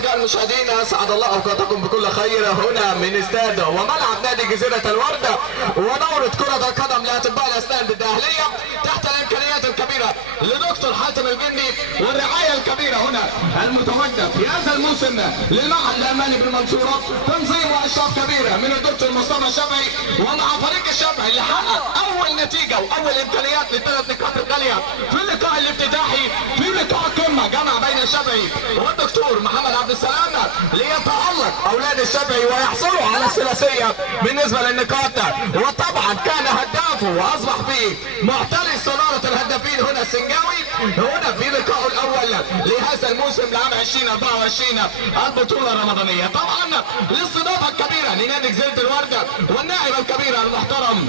اصدقائي المشاهدين، اسعد الله اوقاتكم بكل خير هنا من استاد وملعب نادي جزيره الورده ودوره كره القدم لاطباء الاسنان بالداهليه تحت الامكانيات الكبيره لدكتور حاتم الجندي والرعايه الكبيره هنا المتواجده في هذا الموسم للمعهد الالماني بالمنصوره، تنظيم واشراف كبيره من الدكتور مصطفى الشافعي ومع فريق الشافعي اللي حقق اول نتيجه واول امكانيات للثلاث نقاط الغاليه في اللقاء الافتتاحي في لقاء قمه جمع بين الشافعي والدكتور محمد عبد السلام ليتألق اولاد الشافعي ويحصلوا على الثلاثيه بالنسبه للنقاط. وطبعا كان هدافه واصبح في معتلي صداره الهدافين هنا السنجاوي هنا في لقائه الاول لهذا الموسم لعام 2024 البطوله الرمضانيه. طبعا الاستضافه الكبيره لنادي جزيره الورده والنائب الكبير المحترم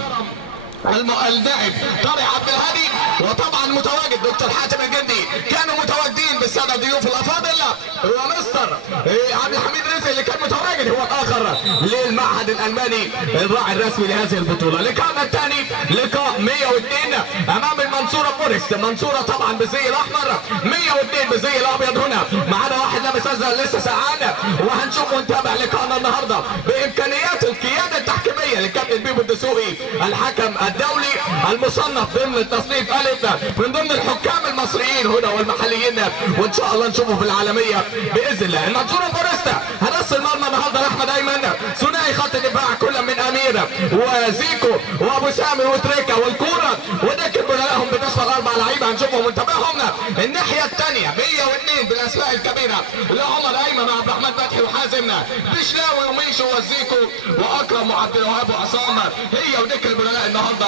النائب طارق عبد الهادي، وطبعا متواجد دكتور حاتم الجندي. كانوا متواجدين بالساده الضيوف الافاضل ومستر عبد الحميد رزق اللي كان متواجد هو الاخر للمعهد الالماني الراعي الرسمي لهذه البطوله. لقاءنا الثاني لقاء 102 امام المنصوره فورست. المنصوره طبعا بالزي الاحمر، 102 بالزي الابيض. هنا معانا واحد لابس ازرق لسه سعان، وهنشوف ونتابع لقاءنا النهارده بامكانيات القياده التحكيميه للكابتن بيبو الدسوقي الحكم الدولي المصنف ضمن التصنيف الف من ضمن الحكام المصريين هنا والمحليين، وان شاء الله نشوفه في العالميه باذن الله. المنصوره فورست هرس المرمى النهارده لاحمد ايمن، ثنائي خط دفاع كل من امير وزيكو وابو سامي وتريكا والكوره ودكب لهم بتشغل اربع لعيبه هنشوفهم ونتابعهم. الناحيه الثانيه 102 بالاسماء الكبيره لعمر ايمن وعبد الرحمن فتحي وحازم بشلاوي وميشو وزيكو واكرم وعبد الوهاب وعصام، هي ودكب البدلاء النهارده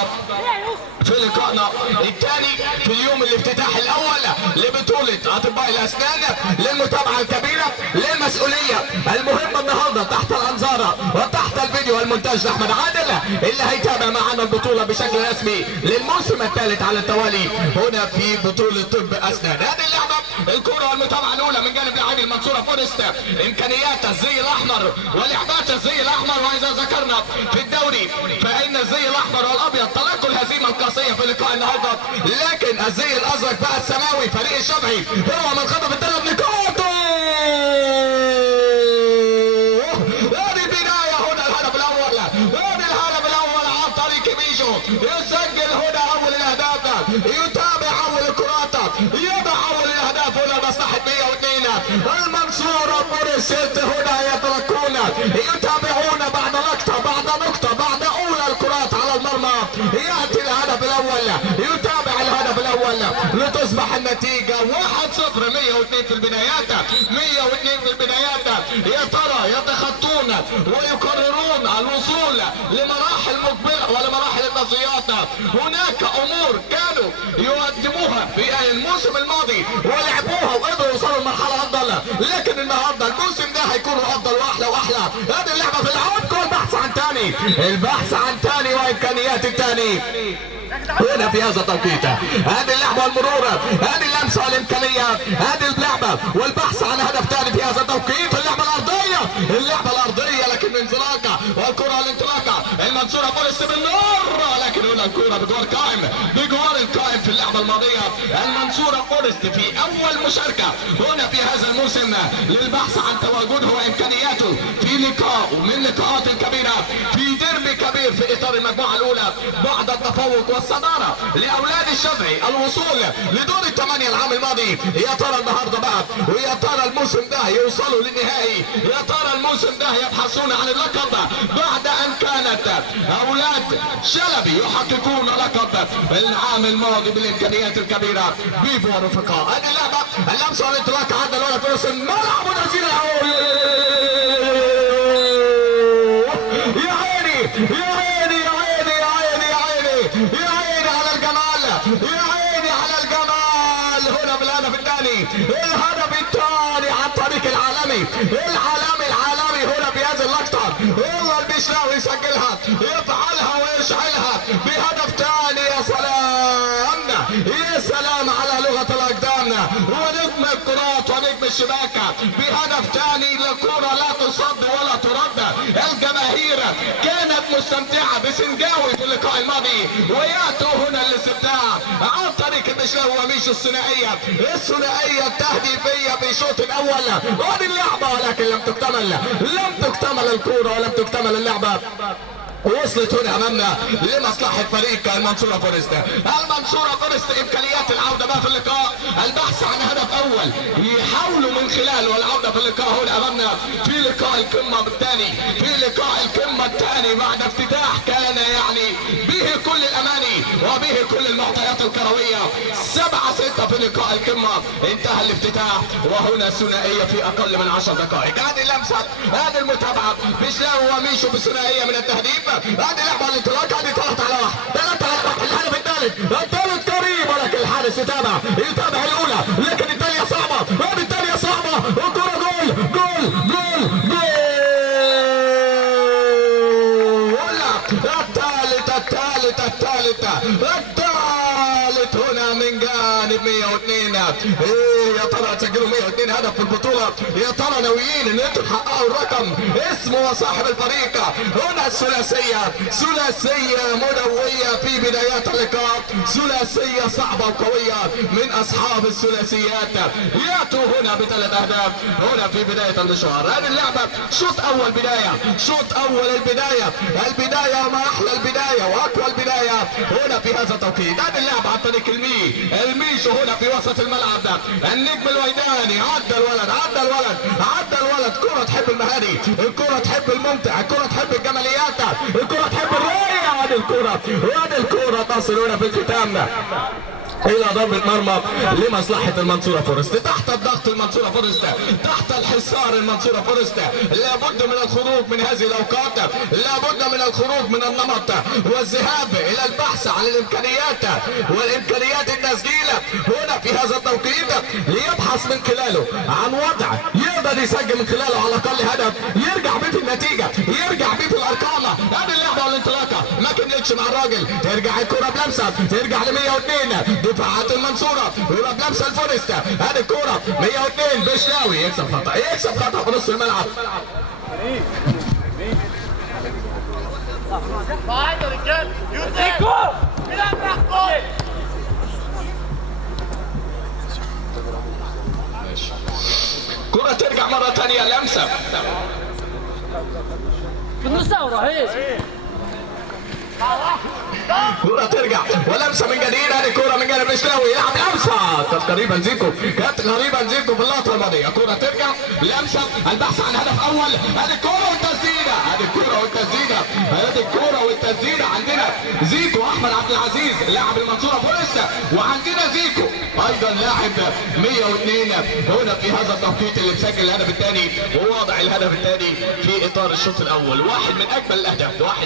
في لقائنا الثاني في اليوم الافتتاحي الاول لبطوله اطباء الاسنان للمتابعه الكبيره للمسؤوليه المهمه النهارده تحت الانظار وتحت الفيديو المونتاج لاحمد عادل اللي هيتابع معنا البطوله بشكل رسمي للموسم الثالث على التوالي هنا في بطوله طب اسنان. هذه اللعبه الكره والمتابعه الاولى من جانب لاعبي المنصوره فورست، امكانيات الزي الاحمر ولعبات الزي الاحمر. واذا ذكرنا في الدوري فان الزي الاحمر والابيض تلقوا الهزيمه القاسيه في لقاء النهارده، لكن الزي الازرق بقى السماوي فريق الشافعي هو من خطف الثلاث نقاط. هذه البدايه هنا الهدف الاول، هذا الهدف الاول عن طريق ميشو يسجل هنا اول الاهداف، يتابع اول الكرات، يضع اول الاهداف هنا مصلحه 102 المنصوره فورست. هنا يتركون يتابعون بعد لقطه بعد نقطه بعد اولى الكرات على المرمى ياتي الهدف الاول، يتابع الهدف الاول لتصبح النتيجه 1-0. 102 في البدايات، 102 في البدايات. يا ترى يتخطون ويقررون الوصول لمراحل مقبله ولمراحل التصفيات. هناك امور كانوا يقدموها في الموسم الماضي ولعبوها وقدروا يوصلوا لمرحله افضل، لكن النهارده الموسم ده هيكونوا افضل واحلى واحلى. هذه اللعبه في العمق والبحث عن ثاني، البحث عن ثاني وامكانيات الثاني هنا في هذا التوقيت. هذه اللعبه والمرور، هذه اللمسه والامكانيه، هذه اللعبه والبحث عن هدف ثاني في هذا التوقيت. اللعبه الارضيه، اللعبه الارضيه لكن انطلاقه والكره الانطلاقه المنصوره فورست بالنار، لكن هنا الكره بجوار قائم بجوار القائم في اللعبه الماضيه. المنصوره فورست في اول مشاركه هنا في هذا الموسم للبحث عن تواجده وامكانياته في لقاء من لقاءات كبيره في ديربي كبير في اطار المجموعه الاولى بعد التفوق والصداره لاولاد الشافعي الوصول لدور الثمانيه العام الماضي. يا ترى النهارده بقى ويا ترى الموسم ده يوصلوا للنهائي، يا ترى الموسم ده يبحثون عن اللقب بعد ان كانت اولاد شلبي يحققون لقب العام الماضي بالامكانيات الكبيره بيبو ورفقاء. هذه اللعبه اللمسه والانطلاق عدى الولد في نص الملعب وتسجيل يا عيني يا عيني يا عيني يا عيني يا عيني يا عيني على الجمال، يا عيني على الجمال. هنا بالهدف الثاني، الهدف الثاني عن طريق العالمي هنا في هذه اللقطه هو البشلاوي يسجلها يفعلها ويشعلها بهدف ثاني. يا سلام يا سلام على لغه الاقدام ونجم الكرات ونجم الشباك بهدف ثاني لكرة لا تصد ولا ترد. الجماهير كانت مستمتعة بسنجاوي في اللقاء الماضي، ويأتوا هنا الاستمتاع عن طريق المشلاوي وميشو الثنائية التهديفية في الشوط الأول. وهذه اللعبة ولكن لم تكتمل الكرة ولم تكتمل اللعبة. وصلت هنا امامنا لمصلحه فريق المنصوره فورست. المنصوره فورست امكانيات العوده بقى في اللقاء، البحث عن هدف اول يحاولوا من خلاله العوده في اللقاء هنا امامنا في لقاء القمه الثاني. بعد افتتاح كان يعني به كل الاماني وبه كل المعطيات الكرويه. 7-6 في لقاء القمه انتهى الافتتاح، وهنا ثنائيه في اقل من 10 دقائق. هذه اللمسه، هذه المتابعه، مشلاوي وميشو بثنائيه من التهديف. هذه لعبه الانطلاق، هذه 3-1 الهدف الثالث قريب، ولكن الحارس يتابع الاولى، لكن الثانيه صعبه، والكره جول الثالث هنا من جانب 102. يا ترى تسجلوا 102 هدف في البطولة؟ يا ترى ناويين ان انتم تحققوا الرقم؟ اسمه وصاحب الفريق هنا ثلاثية مدوية في بدايات اللقاء، ثلاثية صعبة وقوية من اصحاب الثلاثيات، ياتوا هنا ب3 اهداف هنا في بداية المشوار. هذه اللعبة شوط اول البداية وما احلى البداية واقوى البداية هنا في هذا التوقيت. هذه اللعبة عن طريق الميشو هنا في وسط الملعب ده، النجم الويداني عدى الولد. كرة تحب المهاري، الكرة تحب الممتع، الكرة تحب الجماليات، الكرة تحب الرؤية. هذه الكرة تصل هنا في الختام الى ضربة مرمى لمصلحة المنصورة فورست. تحت الضغط المنصورة فورست، تحت الحصار المنصورة فورست، لابد من الخروج من هذه الاوقات، لابد من الخروج من النمط والذهاب الى البحث عن والامكانيات التسجيل هنا في هذا التوقيت، ليبحث من خلاله عن وضع يقدر يسجل من خلاله على الاقل هدف، يرجع بيه في النتيجة، يرجع بيه في الارقام. هذه اللعبة والانطلاقة ما كملتش مع الراجل، ترجع الكرة بلمسة، ترجع ل 102 دفاعات المنصورة ويبقى بلمسة الفورست. هذه الكرة 102 بشلاوي يكسب خطأ في نص الملعب. كرة ترجع مرة ثانية، لمسة كرة ترجع ولمسة من جديد. هذه كرة من جانب مشلاوي، يلعب لمسة، كانت غريبة نزيكو في اللقطة الماضية. كرة ترجع لمسة، البحث عن هدف أول. هذه الكرة والتسديدة، عندنا زيكو أحمد عبد العزيز لاعب المنصورة فورست، وعندنا زيكو أيضا لاعب 102 هنا في هذا التوقيت اللي مسجل الهدف الثاني وواضع الهدف الثاني في إطار الشوط الأول. واحد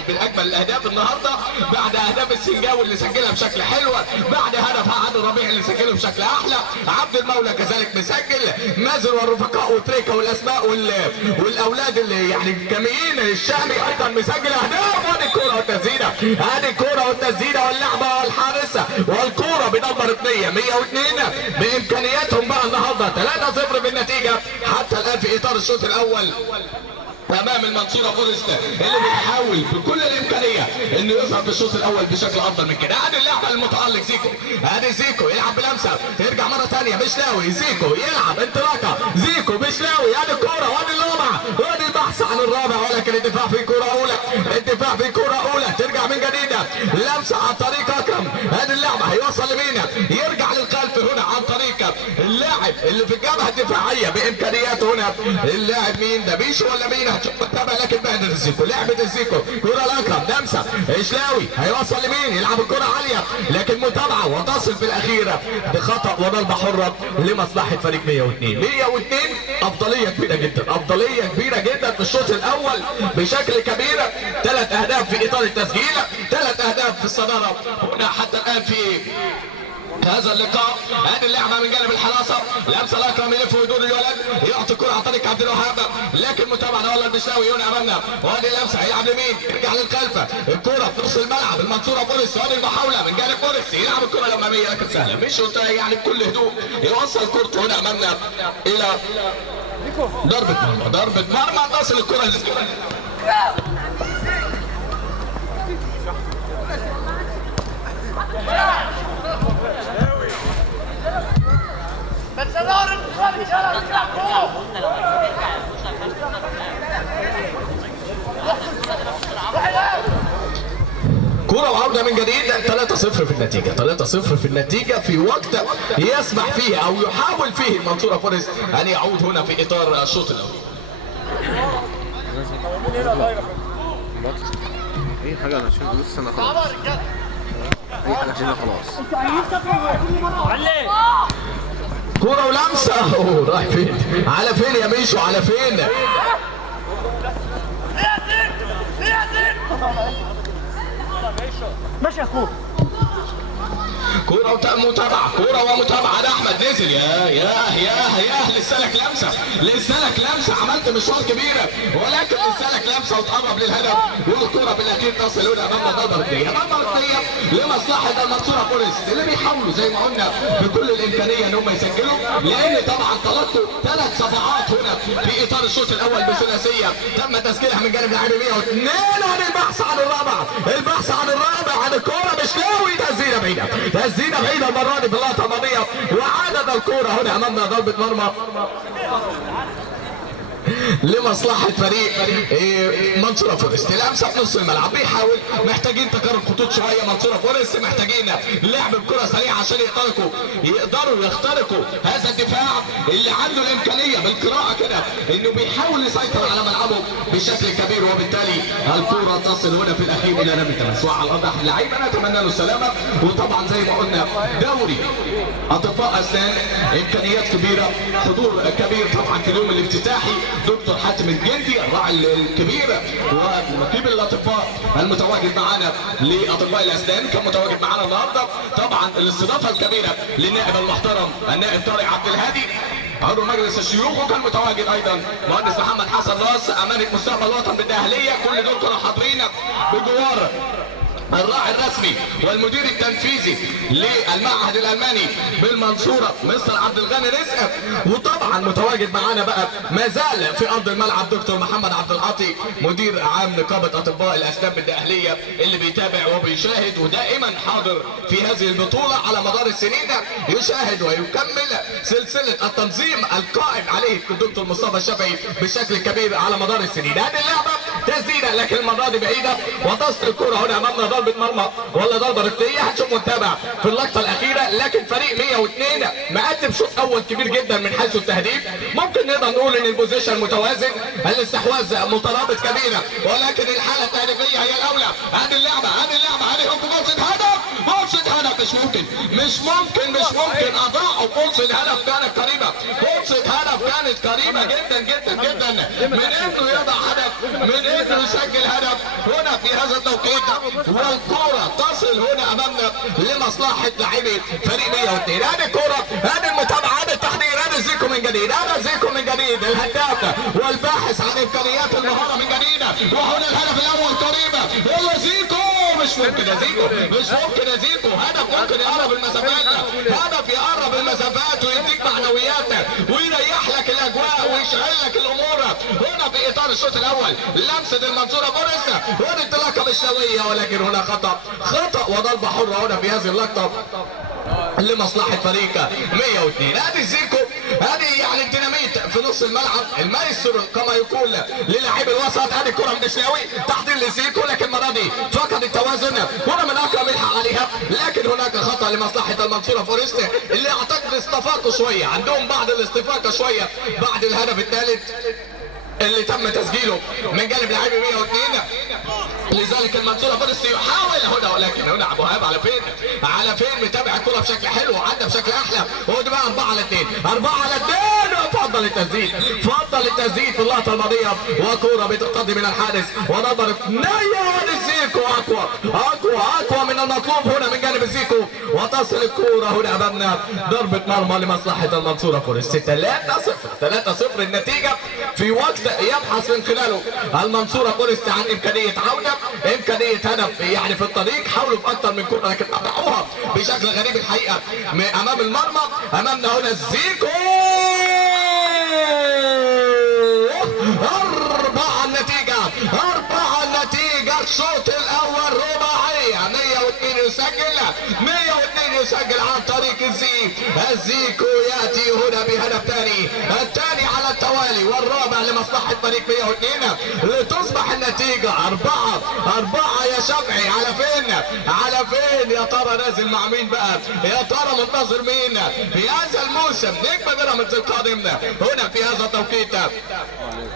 من أجمل الأهداف النهارده، بعد اهداف السنجاوي اللي سجلها بشكل حلو، بعد هدف عادل ربيع اللي سجله بشكل احلى، عبد المولى كذلك مسجل، مازن والرفقاء وتريكا والاسماء والاولاد اللي يعني الجميعين الشامي ايضا مسجل اهداف. هذه كرة والتسديده واللعبه والحارسه والكرة بنمبر 102 بامكانياتهم بقى النهارده 3-0 بالنتيجه حتى الان في اطار الشوط الاول امام المنصورة فورست اللي بيحاول بكل الامكانيه انه يظهر في الشوط الاول بشكل افضل من كده. هذه اللعبه المتالق زيكو يلعب بلمسه، ترجع مره ثانيه مشلاوي، زيكو يلعب انطلاقه، زيكو مشلاوي، هذه الكوره وهذه الرابعه وهذه البحث عن الرابع، ولكن الدفاع في كوره اولى، ترجع من جديد لمسه عن طريق اكرم. هذه اللعبه هيوصل لمين؟ يرجع للخلف هنا عن طريق اللاعب اللي في الجبهه الدفاعيه بامكانياته هنا. اللاعب مين ده؟ بيشو ولا مين؟ هتشوف التابع، لكن بعد الزيكو لعبه الزيكو، كره لاكرم، لمسه اشلاوي هيوصل لمين؟ يلعب الكره عاليه لكن متابعه وتصل في الاخيره بخطا وضربه حره لمصلحه فريق 102 افضليه كبيره جدا في الشوط الاول بشكل كبير. 3 اهداف في اطار التسجيل، 3 اهداف في الصداره هنا حتى الان في هذا اللقاء. هذه اللعبه من جانب الحراسه، لمسه الاكرم يلف ويدور الولد، يعطي الكره عن طريق عبد الوهاب، لكن متابعه والله البشاوي هنا امامنا. وهذه اللمسه هيلعب لمين؟ يرجع للخلف، الكره في نص الملعب، المنصوره بوليس، وهذه المحاوله من جانب بوليس يلعب الكره الاماميه لكن سهله، مش يعني بكل هدوء يوصل كرته هنا امامنا الى ضربه مرمى، ضربه مرمى تصل الكره كرة وعودة من جديد. 3-0 في النتيجة، 3-0 في النتيجة في وقت يسمح فيه او يحاول فيه المنصورة فورست ان يعود هنا في اطار الشوط الاول. اي حاجة عشان لسه انا خلاص، اي حاجة عشان خلاص. كرة ولمسة، رايح فين؟ على فين يا ميشو؟ على فين؟ ماشي يا اخوك. كرة ومتابعة، كرة ومتابعة، ده أحمد نزل. يا لسه لك لمسة، لسه لك لمسة، عملت مشوار كبير ولكن لسه لك لمسة وتقرب للهدف، والكرة بالأخير تصل هنا أمامنا ضربة ركنية، ضربة ركنية لمصلحة المنصورة فورست اللي بيحاولوا زي ما قلنا بكل الإمكانية إن هم يسجلوا، لأن طبعا طلبتوا 3 صفعات هنا في إطار الشوط الأول بثلاثية تم تسجيلها من جانب لاعبي 102. عن البحث عن الرابع، البحث عن الرابع، عن الكرة مشلاوي، تسديدة بعيدة، تسديدة بعيدة المرة دي في اللقطة الماضية، وعادت الكرة هنا أمامنا ضربة مرمى لمصلحة فريق منصورة فورست. لمسة في نص الملعب، بيحاول، محتاجين تقارب خطوط شوية. منصورة فورست محتاجين لعب بكرة سريعة عشان يقدروا يخترقوا هذا الدفاع اللي عنده الإمكانية بالقراءة كده إنه بيحاول يسيطر على ملعبه بشكل كبير، وبالتالي الكرة تصل هنا في الأخير إلى رمي التماس. وعلى الأرض أحد اللعيبة نتمنى له السلامة، وطبعا زي ما قلنا دوري أطباء أسنان إمكانيات كبيرة، حضور كبير طبعا في اليوم الافتتاحي. دكتور حاتم الجندي الراعي الكبير ونقيب الاطباء المتواجد معانا لاطباء الاسنان كان متواجد معانا النهارده. طبعا الاستضافه الكبيره للنائب المحترم النائب طارق عبد الهادي عضو مجلس الشيوخ، وكان متواجد ايضا مهندس محمد حسن راس امانه مستقبل الوطن بالداهليه. كل دول كانوا حاضرين بجوار الراعي الرسمي والمدير التنفيذي للمعهد الالماني بالمنصوره مستر عبد الغني رزق. وطبعا متواجد معانا بقى ما زال في ارض الملعب دكتور محمد عبد العاطي مدير عام نقابه اطباء الاسنان بالداهليه اللي بيتابع وبيشاهد ودائما حاضر في هذه البطوله على مدار السنين، يشاهد ويكمل سلسله التنظيم القائم عليه الدكتور مصطفى الشافعي بشكل كبير على مدار السنين. هذه اللعبه تسديده لكن المره دي بعيده، وتصل الكره هنا امامنا ضربه مرمى ولا ضربه ركنيه، هنشوف ونتابع في اللقطه الاخيره. لكن فريق 102 مقدم شوط اول كبير جدا من حيث التهديف، ممكن نقدر نقول ان البوزيشن متوازن، الاستحواذ مترابط كبيرا، ولكن الحاله التهديفيه هي الاولى. هذه اللعبه هذه فرصه هدف، فرصه هدف، مش ممكن اضاعوا فرصه هدف كانت قريبه، فرصه هدف كانت قريبه جدا جدا جدا من انه يضع هدف، من انه يسجل هدف هنا في هذا التوقيت، والكرة تصل هنا امامنا لمصلحة لاعبي فريق 102. هذه الكرة، هذه المتابعة، هذا التحضير، هذا زيكو من جديد، الهداف والباحث عن امكانيات المهارة من جديد. وهنا الهدف الاول قريبة، يلا زيكو، مش ممكن يا زيكو، هدف ممكن يقرب المسافات، هدف يقرب المسافات ويديك معنويات ويريح لك الاجواء ويشعل لك الامور هنا في اطار الشوط الاول. لمسه المنصوره فورست والانطلاقه بالشويه، ولكن هنا خطا وضربه حره هنا في هذه اللقطه لمصلحه فريق 102. هذه زيكو، هذه يعني الديناميت في نص الملعب، المايسترو كما يقول للاعب الوسط. هذه الكره من الشناوي تحضير لزيكو، لكن المره دي فقد التوازن، كره من اكرم يلحق عليها، لكن هناك خطا لمصلحه المنصوره فورست اللي اعتقد استفاقوا شويه، عندهم بعض الاستفاقه شويه بعد الهدف الثالث اللي تم تسجيله من جانب لاعبي 102. لذلك المنصوره فورست يحاول هنا، ولكن هنا ابو هاب على فين متابع الكره بشكل حلو وعدى بشكل احلى، ودي بقى 4-2 4-2. اتفضل فضل التسديد في اللقطه الماضيه، وكوره بتقدم من الحارس ونظرت نية والزيكو اقوى من المطلوب هنا من جانب الزيكو، وتصل الكوره هنا امامنا ضربه مرمى لمصلحه المنصوره فورست. 3-0 النتيجه في وقت يبحث من خلاله المنصوره فورست عن امكانيه عوده، امكانيه هدف يعني في الطريق. حاولوا في اكثر من كوره لكن قطعوها بشكل غريب الحقيقه امام المرمى. امامنا هنا الزيكو 4 النتيجه الشوط الاول رباعيه. 102 يسجل عن طريق الزيكو ياتي هنا بهدف الثاني على التوالي والرابع لمصلحه فريق 102 لتصبح النتيجه 4 يا شافعي. على فين يا ترى نازل مع مين بقى؟ يا ترى منتظر مين في هذا الموسم؟ نجم بيراميدز القادم هنا في هذا التوقيت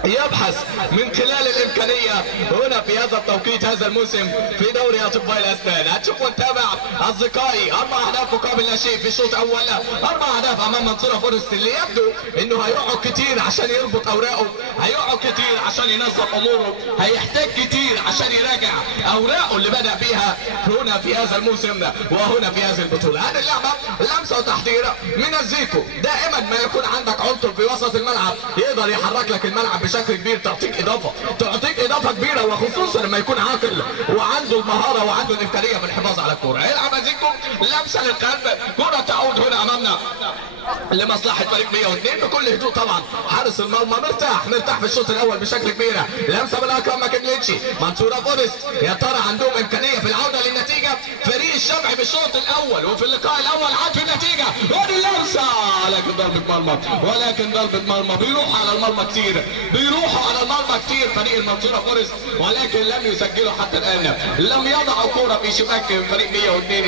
يبحث من خلال الامكانيه هنا في هذا التوقيت هذا الموسم في دوري اطباء الاسنان. هتشوف ونتابع اصدقائي 4 اهداف مقابل لا شيء في الشوط الاول، 4 اهداف امام منصوره فورست اللي يبدو انه هيقعد كتير عشان يربط اوراقه، هيقعد كتير عشان ينظم اموره، هيحتاج كتير عشان يراجع اوراقه اللي بدا بيها هنا في هذا الموسم وهنا في هذه البطوله. هذه اللعبه لمسه وتحضير من الزيكو. دائما ما يكون عندك عنصر في وسط الملعب يقدر يحرك لك الملعب بشكل كبير، تعطيك اضافه كبيره، وخصوصا لما يكون عاقل وعنده المهاره وعنده الامكانيه في الحفاظ على الكوره. يلعب زيكو لمسه للقلب، كره تعود هنا امامنا لمصلحه فريق 102 بكل هدوء. طبعا حارس المرمى مرتاح في الشوط الاول بشكل كبير. لمسه بالاكرم ما كملتش منصوره فورست. يا ترى عندهم امكانيه في العوده للنتيجه؟ فريق الشمعي في الشوط الاول وفي اللقاء الاول عاد في النتيجه، ودي اللمسه ولكن ضربه مرمى بيروحوا على المرمى كتير فريق المنصوره فورست، ولكن لم يسجلوا حتى الان، لم يضعوا كوره في شباك فريق 102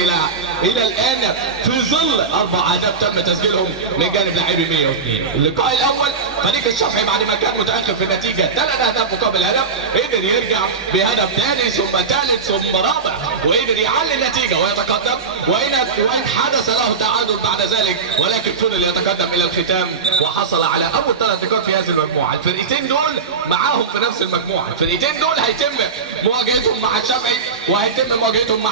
الى الان في ظل 4 اهداف تم تسجيلهم من جانب لاعبي 102. اللقاء الاول فريق الشافعي بعد ما كان متاخر في النتيجه 3 اهداف مقابل هدف قدر يرجع بهدف ثاني ثم ثالث ثم رابع، وقدر يعلي النتيجه ويتقدم، وان حدث له تعادل بعد ذلك، ولكن فضل يتقدم الى الختام وحصل على اول 3 نقاط في هذه المجموعه. الفرقتين دول معاهم في نفس المجموعه، الفرقتين دول هيتم مواجهتهم مع الشافعي وهيتم مواجهتهم مع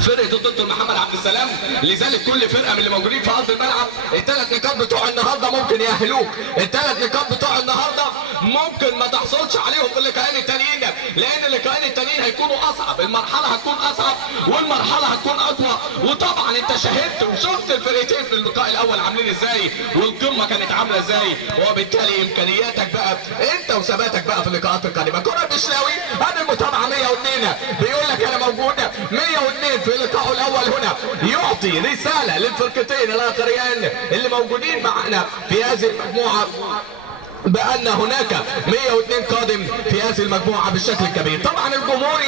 فرقه الدكتور محمد عبد السلام. لذلك كل فرقه من اللي موجودين في ارض الملعب ال3 نقاط بتوع النهارده ممكن يأهلوك، ال3 نقاط بتوع النهارده ممكن ما تحصلش عليهم في اللقاءين التانيين، لان اللقاءين التانيين هيكونوا اصعب، المرحله هتكون اصعب والمرحله هتكون اقوى. وطبعا انت شاهدت وشفت الفرقتين في اللقاء الاول عاملين ازاي والقمه كانت عامله ازاي، وبالتالي امكانياتك بقى انت وثباتك بقى في اللقاءات القادمه. كره البشلاوي هذه المتابعه 102 بيقول لك انا موجود 102 في لقائه الاول هنا، يعطي رساله للفرقتين الاخرين اللي موجودين معنا في هذه المجموعه بأن هناك 102 قادم في هذه المجموعة بالشكل الكبير. طبعا الجمهور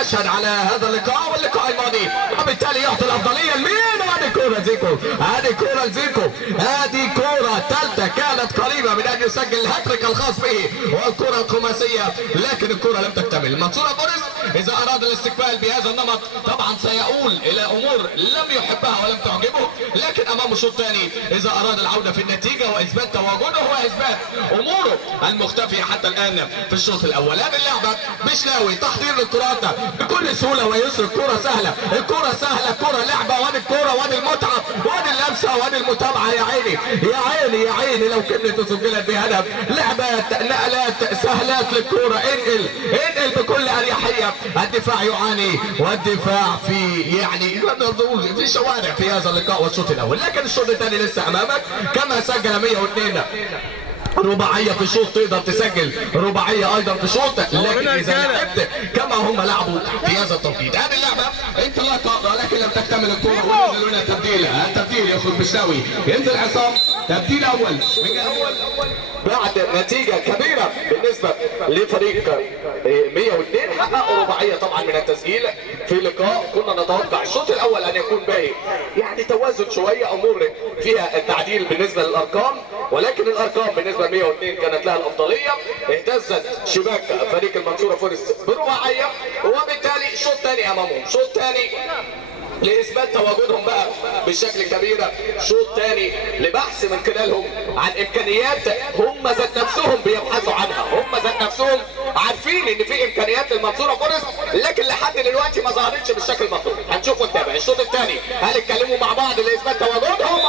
يشهد على هذا اللقاء واللقاء الماضي، وبالتالي يعطي الأفضلية لمين؟ هذه كورة زيكو، هذه كورة ثالثة كانت قريبة من أن يسجل الهاتريك الخاص به والكرة الخماسية، لكن الكرة لم تكتمل. المنصورة فورست إذا أراد الاستقبال بهذا النمط طبعا سيؤول إلى أمور لم يحبها ولم تعجبه، لكن أمامه شوط ثاني إذا أراد العودة في النتيجة وإثبات تواجده وإثبات اموره المختفيه حتى الان في الشوط الاول. هذه اللعبه بشلاوي تحضير للكرات بكل سهوله ويسر. الكره سهله، الكره لعبه، وادي الكره وادي المتعه وادي اللمسه وادي المتابعه. يا عيني لو كانت سجلت بهدف. لعبات نقلات سهلات للكره، انقل بكل اريحيه. الدفاع يعاني والدفاع في شوارع في هذا اللقاء والشوط الاول، لكن الشوط الثاني لسه امامك. كما سجل 102 رباعيه في شوط تقدر تسجل رباعيه ايضا في شوط، لكن اذا لعبت كما هم لعبوا في هذا التوقيت. هذه اللعبه انطلاقه ولكن لم تكتمل الكره ونزل هنا التبديل يخرج بشلاوي، ينزل عصام تبديل اول بعد نتيجه كبيره بالنسبه لفريق 102 حققوا رباعيه طبعا من التسجيل في لقاء كنا نتوقع الشوط الاول ان يكون باقي توازن شويه، امور فيها التعديل بالنسبه للارقام، ولكن الارقام بالنسبه ل 102 كانت لها الافضليه. اهتزت شباك فريق المنصوره فورست برباعيه، وبالتالي شوط ثاني امامهم، شوط ثاني لاثبات تواجدهم بقى بالشكل الكبير. شوط ثاني لبحث من خلالهم عن امكانيات هم ذات نفسهم بيبحثوا عنها، هم ذات نفسهم عارفين ان في امكانيات للمنصوره فورست، لكن لحد دلوقتي ما ظهرتش بالشكل المطلوب. هنشوف ونتابع الشوط الثاني، هل اتكلموا مع بعض لاثبات تواجدهم؟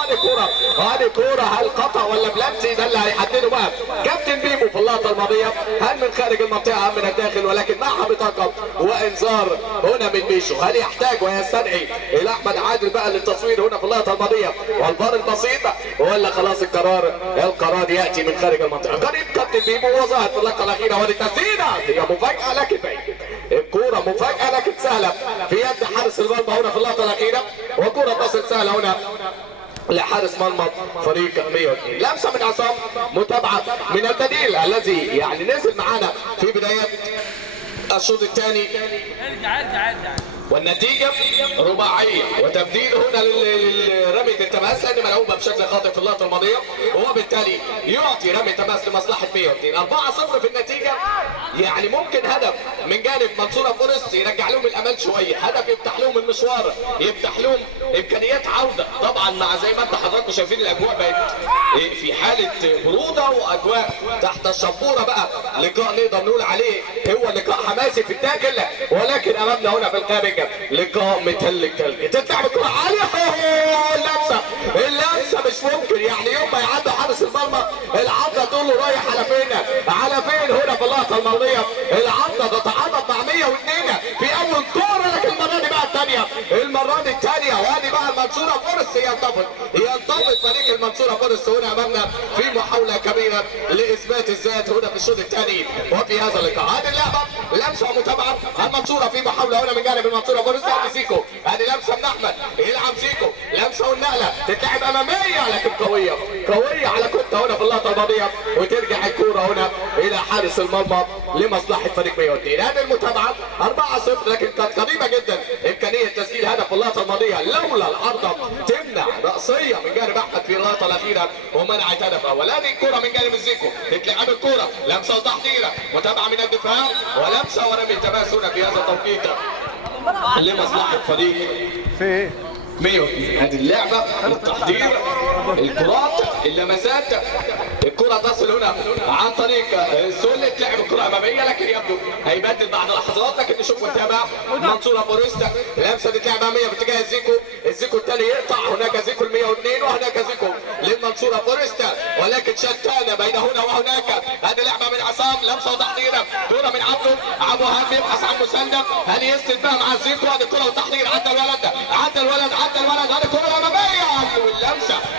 هذه كوره هل خطا ولا بلانتي؟ ده اللي هيحدده بقى كابتن بيبو في اللقطه الماضيه، هل من خارج المنطقه ام من الداخل، ولكن معها بطاقه وانذار هنا من بيشو. هل يحتاج ويستدعي الى احمد عادل بقى للتصوير هنا في اللقطه الماضيه والفار البسيط، ولا خلاص القرار ياتي من خارج المنطقه؟ قريب كابتن بيبو وظهر في اللقطه الاخيره، وهذه التسديده هي مفاجاه لكن بعيد. الكوره مفاجاه لكن سهله في يد حارس المرمى هنا في اللقطه الاخيره، وكوره تصل سهله هنا لحارس مرمى فريق 102. لمسه من عصام، متابعه من البديل الذي يعني نزل معانا في بدايات الشوط الثاني. ارجع والنتيجه رباعيه، وتبديل هنا لرميه التماس لان ملعوبه بشكل خاطئ في اللقطه الماضيه، وبالتالي يعطي رميه تماس لمصلحه 102. 4-0 في النتيجه، يعني ممكن هدف من جانب منصوره فورست يرجع لهم الامل شويه، هدف يفتح لهم المشوار، يفتح لهم امكانيات عوده. طبعا مع زي ما انت حضراتكم شايفين الاجواء بقت في حاله بروده واجواء تحت الشبوره بقى. لقاء نقدر نقول عليه هو لقاء حماسي في الداخل، ولكن امامنا هنا في الخارج لقاء متلج تلج. تتلعب الكره عاليه، اللمسه مش ممكن، يعني يوم ما يعدي حارس المرمى العضله تقول له رايح على فين؟ على فين؟ هنا في اللقطه الماضيه العضله تتعاطف مع 102 في اول كوره، لكن المره دي بقى الثانيه، المره دي الثانيه، وادي بقى المنصوره فورست ينتفض فريق المنصوره فورست هنا امامنا في محاوله كبيره لاثبات الذات هنا في الشوط الثاني وفي هذا اللقاء. هذه اللعبه لمسه متابعه، المنصوره في محاوله هنا من جانب المنصوره فورست. هذه سيكو، هذه لمسه من احمد، يلعب سيكو، لمسه والنقله تتلعب اماميه لكن قويه على كنت هنا في اللقطه الماضيه، وترجع الكوره هنا الى حارس المرمى لمصلحه فريق 102. هذه المتابعه 4-0، لكن كانت قريبه جدا امكانيه تسجيل هدف في اللقطه الماضيه لولا العارضه تمنع راسيه من جانب احمد في اللقطه الاخيره ومنعت هدف اول. هذه الكوره من جانب الزيكو، تتلعب الكوره، لمسه وتحضيره، متابعه من الدفاع ولمسه ورمي تماس هنا في هذا التوقيت لمصلحه فريق 102. هذه اللعبه، التحضير، الكرات، اللمسات، الكره تصل هنا عن طريق سله، تلعب الكره اماميه لكن يبدو هيبدل بعد لحظات، لكن نشوف ونتابع. منصوره فورست، لمسه تتلعب اماميه باتجاه الزيكو الثاني يقطع، هناك زيكو ال 102 وهناك زيكو للمنصوره فورست، ولكن شتان بين هنا وهناك. هذه لعبه من عصام، لمسه وتحضيره، كره من عبده هاب يبحث عن مسانده، هل يسند بقى مع الزيكو؟ هذه الكره وتحضير، عدى الولد، هذه كره اماميه،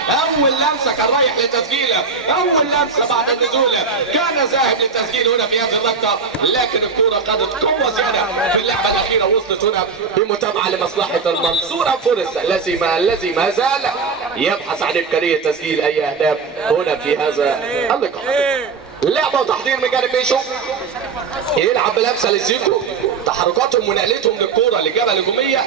اول لمسه كان رايح للتسجيل، اول لمسه بعد النزول كان ذاهب للتسجيل هنا في هذه اللقطه، لكن الكره خدت قوه زياده في اللعبه الاخيره، وصلت هنا بمتابعه لمصلحه المنصوره فورست الذي ما زال يبحث عن امكانيه تسجيل اي اهداف هنا في هذا اللقاء. لعبه وتحضير من جانب بيشو، يلعب بلمسه للزيكو، تحركاتهم ونقلتهم للكوره لجبهه الهجوميه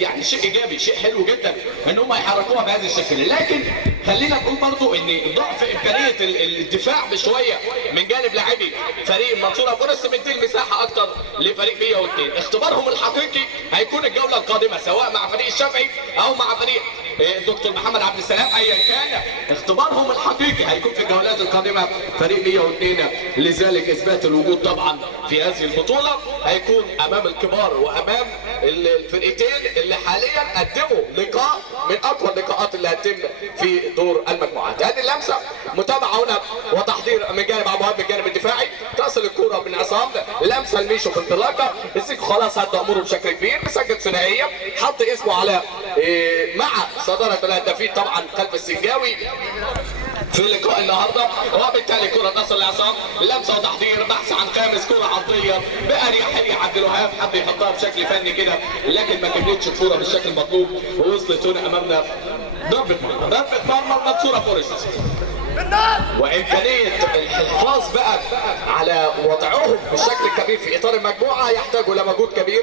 يعني شيء ايجابي، شيء حلو جدا ان هم يحركوها بهذا الشكل، لكن خلينا نقول برضو ان ضعف امكانيه الدفاع بشويه من جانب لاعبي فريق المنصوره فورست مدي المساحه اكتر لفريق 102. اختبارهم الحقيقي هيكون الجوله القادمه سواء مع فريق الشافعي او مع فريق الدكتور محمد عبد السلام، ايا كان اختبارهم الحقيقي هيكون في الجولات القادمه فريق 102. لذلك اثبات الوجود طبعا في هذه البطوله هيكون امام الكبار وامام الفرقتين اللي حاليا قدموا لقاء من اقوى اللقاءات اللي هتتم في دور المجموعات. هذه اللمسه متابعه هنا وتحضير من جانب ابو هاب من الجانب الدفاعي، تصل الكوره من عصام، لمسه لميشو في انطلاقه، الزيكو خلاص هدى اموره بشكل كبير، مسجل ثنائيه، حط اسمه على مع صداره الهدافين طبعا خلف السنجاوي في لقاء النهارده، وبالتالي كره تصل لعصام، لمسه وتحضير، بحث عن خامس كره عرضيه باريحيه. عبد الوهاب حب يحطها بشكل فني كده لكن ما كملتش الكوره بالشكل المطلوب، ووصلت هنا امامنا ضربه مرمى المنصوره فورست. وامكانيه الحفاظ بقى على وضعهم بالشكل الكبير في اطار المجموعه هيحتاجوا الى مجهود كبير،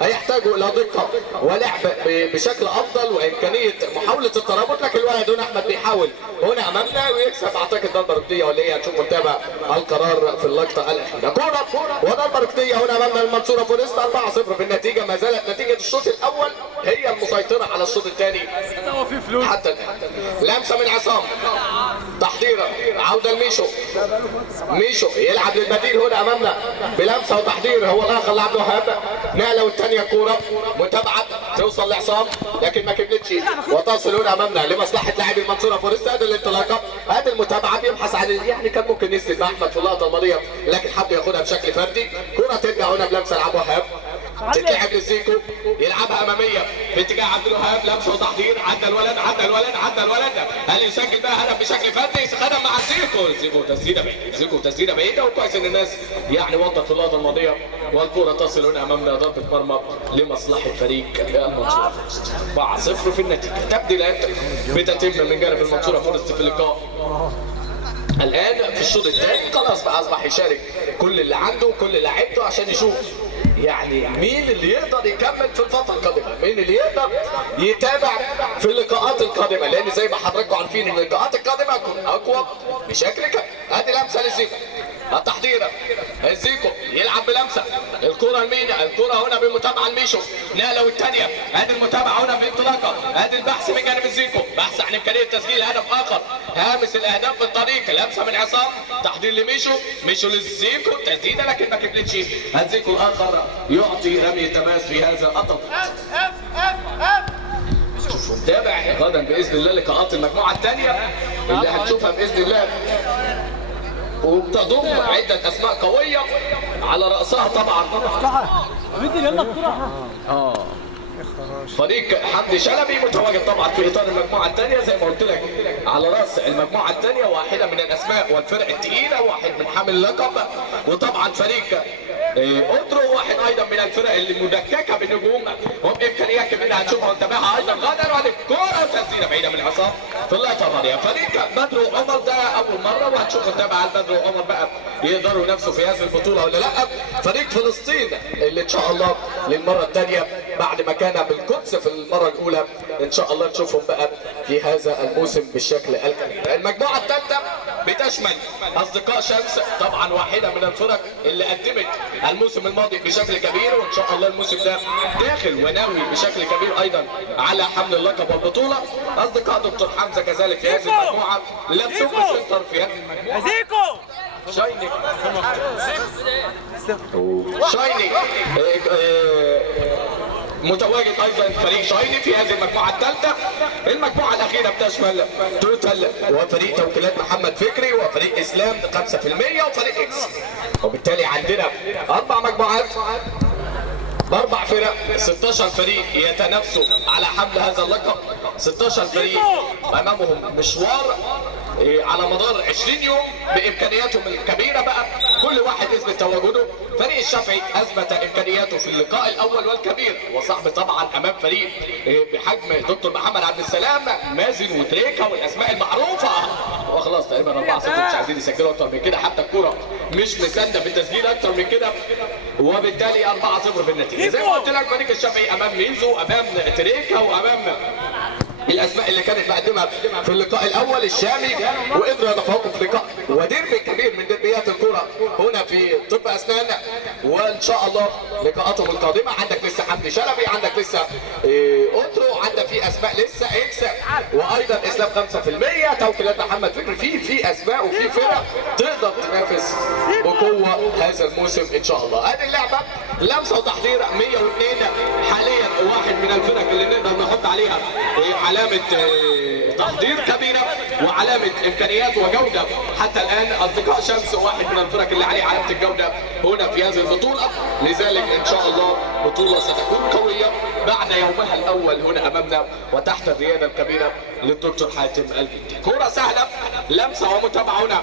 هيحتاجوا الى دقه ولعب بشكل افضل وامكانيه محاوله الترابط، لكن الولد هنا احمد بيحاول هنا امامنا ويكسب اعتقد ضربه ركنيه ولا ايه؟ هنشوف ونتابع القرار في اللقطه الاخيره. كوره وضربه ركنيه هنا امامنا المنصوره فورست. 4-0 في النتيجه، ما زالت نتيجه الشوط الاول هي المسيطره على الشوط الثاني حتى الان. لمسه من عصام، تحضيرا، عوده لميشو، ميشو يلعب للبديل هنا امامنا بلمسه وتحضير، هو الاخر لعب له وهاب، نقله والثانيه كوره متابعه توصل لعصام لكن ما كملتش وتصل هنا امامنا لمصلحه لاعب المنصوره فورست. ادي الانطلاقه، ادي المتابعه، بيبحث عن يعني كان ممكن يسند مع احمد في اللقطه الماضيه لكن حب ياخدها بشكل فردي. كوره ترجع هنا بلمسه لعب وهاب، تتلعب لزيكو يلعبها اماميه باتجاه عبد الوهاب، لمسه وتحضير، عدى الولد عدى الولد هل يسجل بقى هدف بشكل فردي؟ خدم مع زيكو تسديده بعيده، زيكو تسديده بعيده، وكويس ان الناس يعني وضت في اللقطه الماضيه والكره تصل هنا امامنا ضربه مرمى لمصلحه فريق المنصوره. 4-0 في النتيجه. تبديلات بتتم من جانب المنصوره فورست في اللقاء الان في الشوط الثاني. خلاص بقى اصبح يشارك كل اللي عنده وكل اللي لعبته عشان يشوف يعني مين اللي يقدر يكمل في الفتره القادمه، مين اللي يقدر يتابع في اللقاءات القادمه، لان زي ما حضراتكم عارفين ان اللقاءات القادمه هتكون اقوى بشكل كبير. ادي لمسه لزيكو، التحضير زيكو يلعب بلمسه، الكره لمين؟ الكره هنا بمتابعه لميشو، نقله والثانيه، ادي المتابعه هنا بانطلاقه، ادي البحث من جانب زيكو، بحث عن امكانيه تسجيل هدف اخر، هامس الاهداف في الطريق، لمسه من عصام، تحضير لميشو، ميشو للزيكو، تسديده لكن ما كملتش، الزيكو الاخر يعطي رمي تماس في هذا الطرف. شوفوا نتابع غدا باذن الله لقاءات المجموعه الثانيه اللي هنشوفها باذن الله، وبتضم عده اسماء قويه على راسها طبعا فريق حمدي شلبي متواجد طبعا في اطار المجموعه الثانيه زي ما قلت لك، على راس المجموعه الثانيه واحده من الاسماء والفرق الثقيله، واحد من حامل اللقب، وطبعا فريق أودرو واحد ايضا من الفرق اللي مدككه بالنجوم وبامكانيات كبيره هنشوفها ونتابعها ايضا غدا. وادي الكوره وتسديده بعيده من عصام في اللقطه الماضيه. فريق بدر وعمر ده اول مره وهنشوف نتابع هل بدر وعمر بقى يقدروا ينافسوا في هذه البطوله ولا لا. فريق فلسطين اللي ان شاء الله للمره الثانيه بعد ما كان بالقدس في المره الاولى ان شاء الله نشوفهم بقى في هذا الموسم بالشكل الكبير. المجموعه الثالثه بتشمل اصدقاء شمس، طبعا واحده من الفرق اللي قدمت الموسم الماضي بشكل كبير، وان شاء الله الموسم ده داخل وناوي بشكل كبير ايضا على حمل اللقب والبطوله. اصدقاء دكتور حمزه كذلك في هذه المجموعه، لابسوك سنتر في هذه المجموعه شايني متواجد ايضا فريق شايني في هذه المجموعه الثالثه. المجموعه الاخيره بتشمل توتال وفريق توكيلات محمد فكري وفريق اسلام 5% وفريق اكس، وبالتالي عندنا 4 مجموعات باربع فرق، 16 فريق يتنافسوا على حمل هذا اللقب. 16 فريق امامهم مشوار على مدار 20 يوم بامكانياتهم الكبيره بقى، كل واحد يثبت تواجده. فريق الشافعي اثبت امكانياته في اللقاء الاول والكبير وصعب طبعا امام فريق بحجم دكتور محمد عبد السلام، مازن وتريكا والاسماء المعروفه، وخلاص تقريبا 4-0 مش عايزين يسجلوا اكتر من كده، حتى الكوره مش مسانده في التسجيل اكتر من كده، وبالتالي 4-0 في النتيجه. زي ما قلت لك فريق الشافعي امام ميزو، امام تريكا، وامام الاسماء اللي كانت مقدمها في اللقاء الاول الشامي، وقدروا يتفوقوا في لقاء وديربي كبير من ديربيات الكره هنا في طب اسنان. وان شاء الله لقاءاتهم القادمه عندك لسه حمدي شلبي، عندك لسه اوترو، عندك في اسماء لسه اكس، وايضا اسلام 5%، توكيلات محمد فكري، في اسماء وفي فرق تقدر تنافس بقوه هذا الموسم ان شاء الله. ادي اللعبه لمسه وتحضير 102 حاليا، واحد من الفرق اللي نقدر نحط عليها علامة تحضير كبيرة وعلامة إمكانيات وجودة حتى الآن. أصدقاء شمس واحد من الفرق اللي عليه علامة الجودة هنا في هذه البطولة، لذلك إن شاء الله بطولة ستكون قوية بعد يومها الأول هنا أمامنا وتحت الريادة الكبيرة للدكتور حاتم الجندي. كرة سهلة، لمسة ومتابعة هنا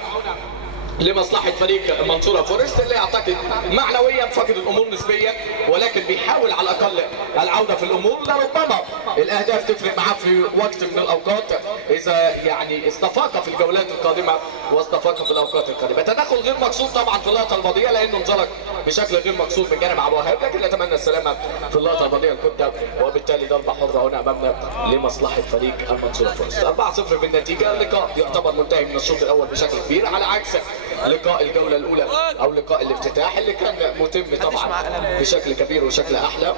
لمصلحة فريق المنصورة فورست اللي اعتقد معنويا فقد الامور نسبيا، ولكن بيحاول على الاقل العودة في الامور، لربما الاهداف تفرق معاه في وقت من الاوقات اذا يعني استفاق في الجولات القادمة واستفاق في الاوقات القادمة. تدخل غير مقصود طبعا في اللقطة الماضية لانه انزلق بشكل غير مقصود من جانب عبد الوهاب، لكن نتمنى السلامة في اللقطة الماضية الكتة، وبالتالي ضربة حرة هنا امامنا لمصلحة فريق المنصورة فورست. 4-0 في النتيجة. اللقاء يعتبر منتهي من الشوط الاول بشكل كبير، على عكس لقاء الجولة الأولى أو لقاء الافتتاح اللي كان متم طبعا بشكل كبير وشكل أحلى.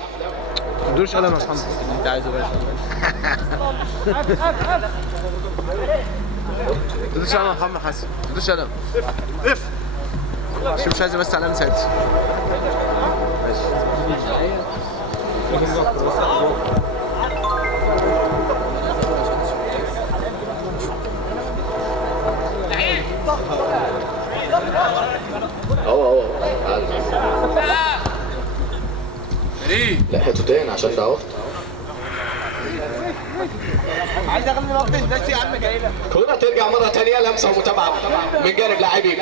تدوش قلم يا محمد اللي انت عايزه باشا. تدوش قلم يا محمد حسن، تدوش قلم. عشان مش عايز بس علامة سادس. اهو لحقته تاني عشان ده وقت. عايز اغني رب الناس يا عم جاي لك. كرة ترجع مرة تانية، لمسة ومتابعة من جانب لاعبي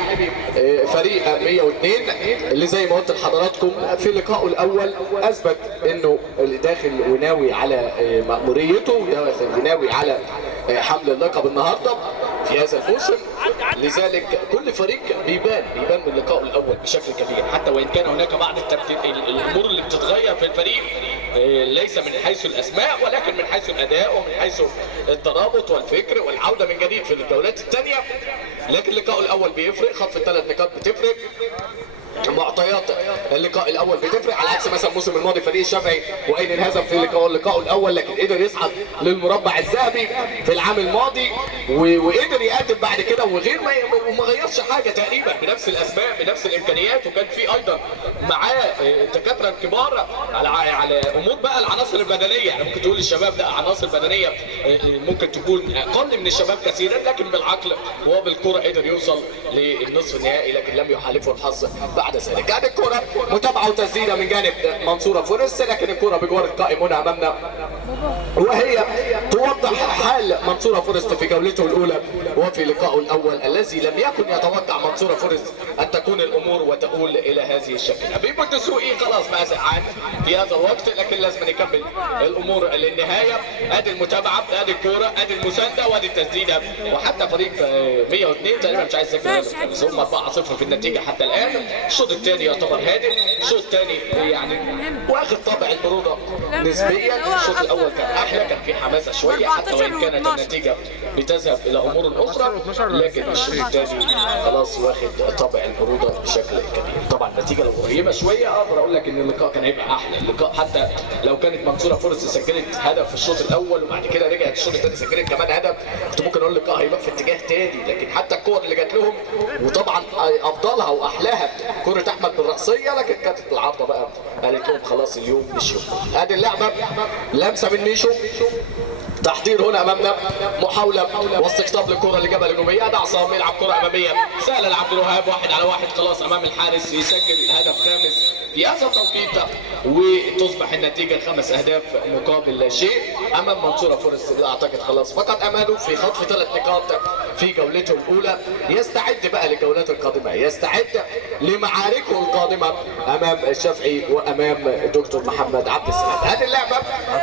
فريق 102 اللي زي ما قلت لحضراتكم في لقائه الأول أثبت إنه اللي داخل وناوي على مأموريته، داخل وناوي على حمل اللقب النهارده في هذا الموسم. لذلك كل فريق بيبان من لقائه الأول بشكل كبير، حتى وإن كان هناك بعض الأمور اللي بتتغير في الفريق ليس من حيث الأسماء ولكن من حيث الأداء ومن حيث الترابط والفكر والعودة من جديد في الجولات الثانية. لكن اللقاء الأول بيفرق، خطف الثلاث نقاط بتفرق، معطيات اللقاء الاول بتفرق، على عكس مثلا الموسم الماضي فريق الشافعي وان انهزم في اللقاء الاول لكن قدر يصعد للمربع الذهبي في العام الماضي وقدر يقدم بعد كده وما غيرش حاجه تقريبا، بنفس الاسماء بنفس الامكانيات، وكان في ايضا معاه الدكاتره الكبار على امور بقى العناصر البدنيه. يعني ممكن تقول الشباب ده عناصر بدنيه ممكن تكون اقل من الشباب كثيرا، لكن بالعقل وبالكره قدر يوصل للنصف النهائي لكن لم يحالفه الحظ بعد ذلك. كانت الكرة متابعة وتسديدة من جانب منصورة فورست، لكن الكرة بجوار القائم هنا أمامنا وهي توضح حال منصورة فورست في جولته الأولى وفي لقائه الأول الذي لم يكن يتوقع منصورة فورست أن تكون الأمور وتؤول إلى هذه الشكل. حبيب الدسوقي خلاص بقى زعان في هذا الوقت، لكن لازم نكمل الأمور للنهاية. أدي المتابعة، أدي الكرة، أدي المساندة، وأدي التسديدة. وحتى فريق 102 تقريبا مش عايز يسجل، بس هم 4-0 في النتيجة حتى الآن. الشوط الثاني يعتبر هادئ، الشوط الثاني يعني واخد طابع البرودة نسبيا. الشوط الأول كان أحلى، كان في حماسة شوية حتى وإن كانت النتيجة بتذهب إلى أمور أخرى، لكن الشوط الثاني خلاص واخد طابع البرودة بشكل كبير. طبعا النتيجة لو قريبة شوية أقدر أقول لك إن اللقاء كان هيبقى أحلى. اللقاء حتى لو كانت منصورة فورست سجلت هدف في الشوط الأول وبعد كده رجعت الشوط الثاني سجلت كمان هدف، كنت ممكن أقول اللقاء هيبقى في اتجاه تاني. لكن حتى الكور اللي جات لهم وطبعا أفضلها وأحلاها كرة أحمد بالرأسية، لكن كانت العارضة بقى قالت لهم خلاص اليوم مش يوم. ادي اللعبة، لمسة من ميشو، تحضير هنا امامنا، محاولة واستقطاب للكرة اللي جابها الهجومية. ده عصام يلعب كرة امامية سهلة لعبد الوهاب، 1-على-1 خلاص امام الحارس، يسجل هدف خامس في هذا التوقيت وتصبح النتيجة 5 أهداف مقابل لا شيء امام منصورة فورست اللي اعتقد خلاص فقد اماله في خطف 3 نقاط في جولته الاولى. يستعد بقى للجولات القادمة، يستعد لمعاركه القادمة امام الشافعي وامام دكتور محمد عبد السلام. هذه اللعبة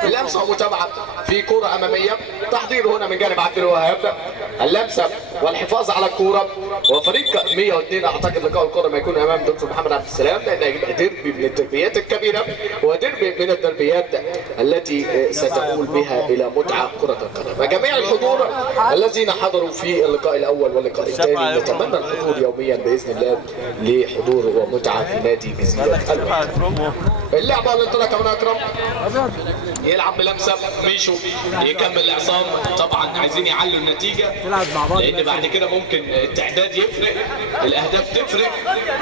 لمسة ومتابعة في كرة امامية، تحضير هنا من جانب عبد الوهاب، اللمسة والحفاظ على الكرة. وفريق 102 اعتقد لقاء الكرة ما يكون امام دكتور محمد عبد السلام، لان هيبقى ديربي من الدربيات الكبيرة وديربي من الدربيات التي ستؤول بها الى متعة كرة القدم. جميع الحضور الذين حضروا في اللقاء الاول واللقاء الثاني نتمنى الحضور يوميا باذن الله لحضور ومتعة في نادي جزيرة الوحدة. اللعبة الانطلاقة هنا اكرم يلعب بلمسة ميشو، يكمل لعصام. طبعا عايزين يعلوا النتيجة لان بعد كده ممكن التعداد يفرق، الاهداف تفرق.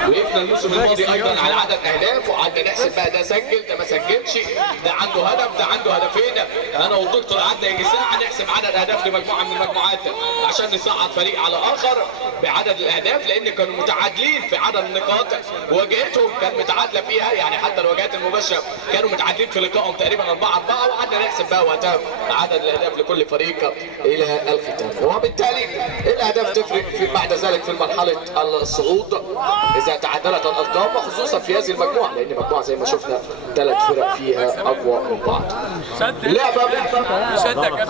وقفنا الموسم الماضي ايضا على عدد اهداف وقعدنا نحسب بقى ده سجل ده ما سجلش، ده عنده هدف ده عنده هدفين. انا والدكتور قعدنا يجي ساعة نحسب عدد اهداف لمجموعة من المجموعات عشان نصعد فريق على اخر بعدد الاهداف، لان كانوا متعادلين في عدد النقاط، واجهتهم كانت متعادلة فيها. يعني حتى الواجهات المباشرة كانوا متعادلين في لقائهم تقريبا 4-4، وقعدنا نحسب بقى وقتها عدد الاهداف لكل فريق الى الختام. وبالتالي الاهداف تفرق بعد ذلك في مرحله الصعود اذا تعادلت الارقام، وخصوصا في هذه المجموعه لان مجموعه زي ما شفنا 3 فرق فيها اقوى من بعض. لعبه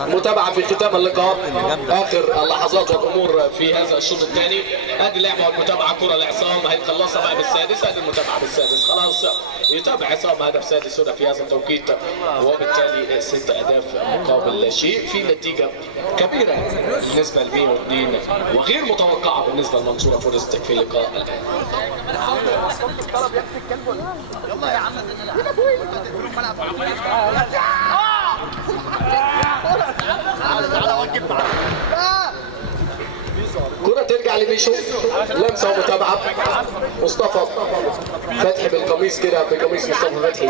متابعه في ختام اللقاء، اخر اللحظات والامور في هذا الشوط الثاني. ادي اللعبه والمتابعه، كره لعصام هيخلصها بقى بالسادس. ادي المتابعه بالسادس، خلاص يتابع عصام هدف سادس هنا في هذا التوقيت، وبالتالي 6 اهداف مقابل لا شيء في نتيجه كبيره بالنسبه ل 102 وغير متوقعه بالنسبه لمنصوره فورست في اللقاء الان. يلا يا عم كرة ترجع لميشو، لمسة ومتابعة مصطفى فتحي بالقميص كده، بقميص مصطفى فتحي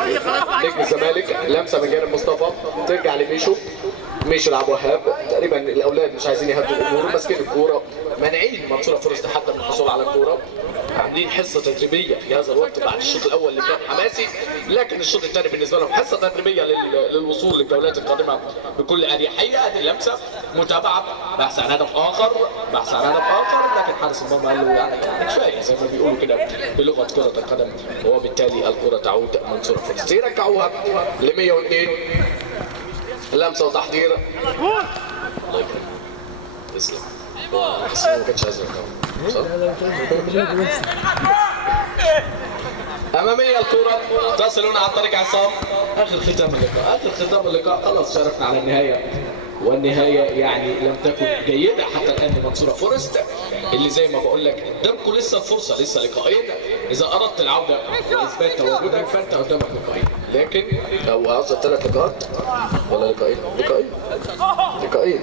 نجم الزمالك، لمسة من جانب مصطفى ترجع لميشو. ميشو لعب وهاب، تقريبا الاولاد مش عايزين يهدوا الامور، ماسكين الكوره، مانعين منصوره فورست حتى من الحصول على الكوره، عاملين حصه تدريبيه في هذا الوقت بعد الشوط الاول اللي كان حماسي، لكن الشوط الثاني بالنسبه لهم حصه تدريبيه للوصول للجولات القادمه بكل اريحيه. هذه اللمسه متابعه، بحث عن هدف اخر، بحث عن هدف اخر، لكن حارس المرمى قال له يعني كفايه زي ما بيقولوا كده بلغه كره القدم، وبالتالي الكره تعود منصوره فورست. يرجعوها ل 102 لمسه وتحضير. الله يكرمك تسلم. بس ما كانش عايز اماميه الكره تصل هنا عن طريق عصام. اخر ختام اللقاء، اخر ختام اللقاء، خلاص شرفنا على النهايه، والنهايه يعني لم تكن جيده حتى الان لمنصوره فورست، اللي زي ما بقول لك قدامكم لسه الفرصه، لسه لقاءين، اذا اردت العوده واثبات تواجدك فانت قدامك لقاءين، لكن لو قصدك 3 لقاءات ولا لقاءين؟ لقاءين.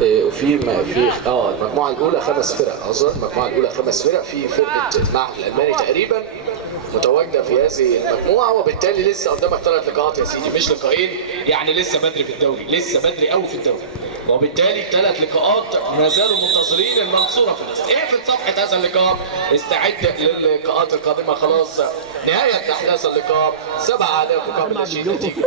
وفي المجموعه الاولى 5 فرق، اظن المجموعه الاولى 5 فرق، في فرقه المعهد الالماني تقريبا متواجده في هذه المجموعه، وبالتالي لسه قدامك 3 لقاءات يا سيدي مش لقاءين، يعني لسه بدري في الدوري، لسه بدري قوي في الدوري، وبالتالي 3 لقاءات ما زالوا منتظرين المنصوره فورست. اقفل صفحه هذا اللقاء، استعد للقاءات القادمه، خلاص نهايه احداث اللقاء، 7 اهداف مقابل 20 نتيجه.